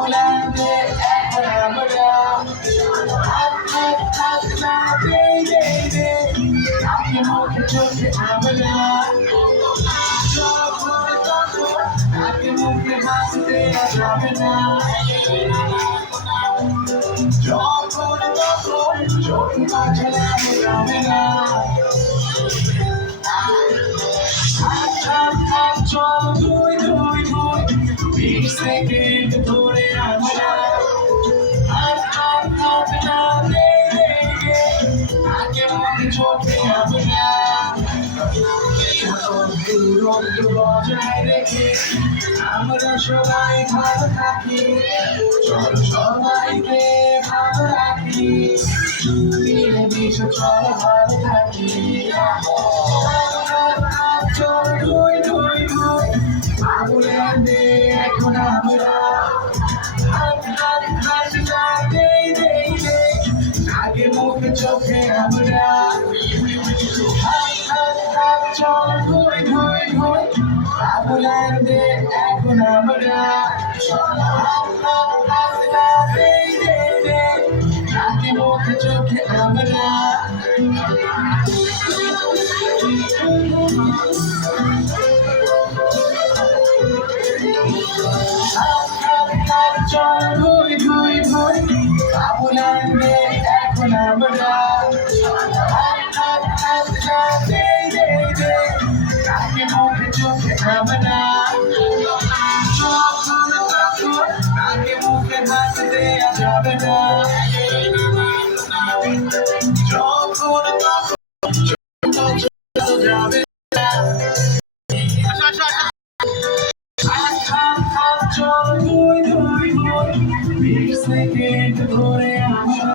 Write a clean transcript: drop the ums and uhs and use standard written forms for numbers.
আমুলাতে এখন আমরা হাত হাত হাত না বেঁধে দে তাকে মুখে চোখে আমরা যখন তখন তাকে মুখে হাসতে যাবে না যখন তখন চোখে কাছে যাবে না হাত হাত হাত চল দুই দুই দুই 20 সেকেন্ড ধরে আমরা হাত হাত হাত না বেঁধে দে তাকে মুখে চোখে আমরা দূরত্ব বজায় রেখে আমরা সবাই ভালো থাকি চল সবাইকে ভালো রাখি মিলেমিশে চল ভালো থাকি চল দুই দুই দুই আমুলাতে এখন আমরা হাত হাত হাত না বেঁধে দে আগে মুখে চোখে আমরা চল ধুই ধুই ধুই আমুলাতে এখন আমরা বেঁধে দে নাকি মুখে চোখে আমরা চল ধুই ধুই ধুই আমুলাতে এখন আমরা তাকে মুখে চোখে আমরা যখন তখন তাকে মুখে হাসি দেয়া যাবে না যখন তখন যাবে না চল দুই দুই দুই 20 সেকেন্ড ধরে আমরা